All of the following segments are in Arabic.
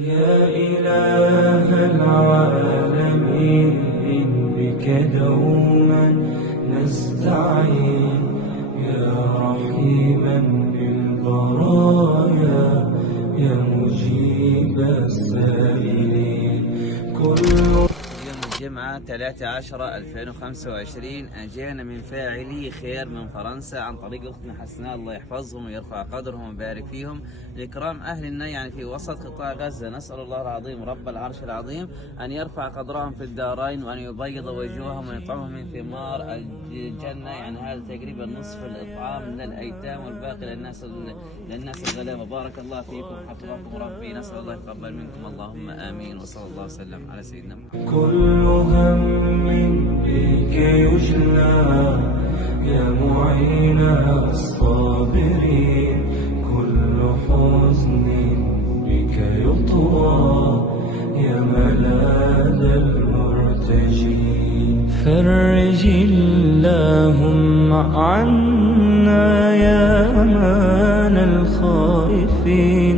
يا إله العالمين بك دوما نستعين، يا رحيما بالبرايا يا مجيب السائلين. يوم الجمعة 13/10/2025 أجينا من فاعلي خير من فرنسا عن طريق أختنا حسناء، الله يحفظهم ويرفع قدرهم ويبارك فيهم، لإكرام أهلنا يعني في وسط قطاع غزة. نسأل الله العظيم رب العرش العظيم أن يرفع قدرهم في الدارين، وأن يبيض وجوههم ويطعمهم من ثمار الجنة. يعني هذا تقريبا نصف الإطعام للأيتام والباقي للناس الغلابة. بارك الله فيكم حفظكم ربي، نسأل الله يتقبل منكم، اللهم آمين، وصلى الله وسلم على سيدنا محمد. كل هم بك يجلى يا معين الصابرين، كل حزن بك يطوى يا ملاذ المرتجين. فرج اللهم عنا يا أمان الخائفين،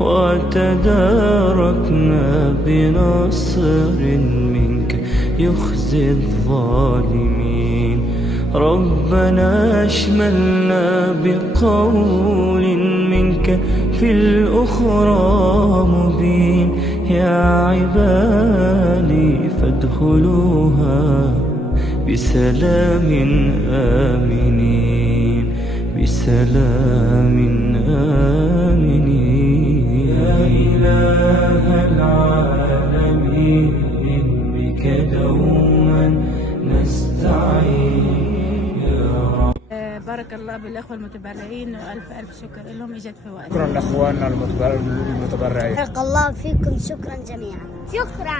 وتداركنا بنصر منك يخزي الظالمين. ربنا اشملنا بقول منك في الأخرى مبين، يا عبادي فادخلوها بسلام آمنين، بسلام آمنين. يا إله العالمين بك دوما نستعين، يا رب. بارك الله بالأخوة المتبرعين، وألف ألف شكر لهم، إجت في وقت. شكرا لأخواننا المتبرعين. بارك الله فيكم، شكرا جميعا. شكرا.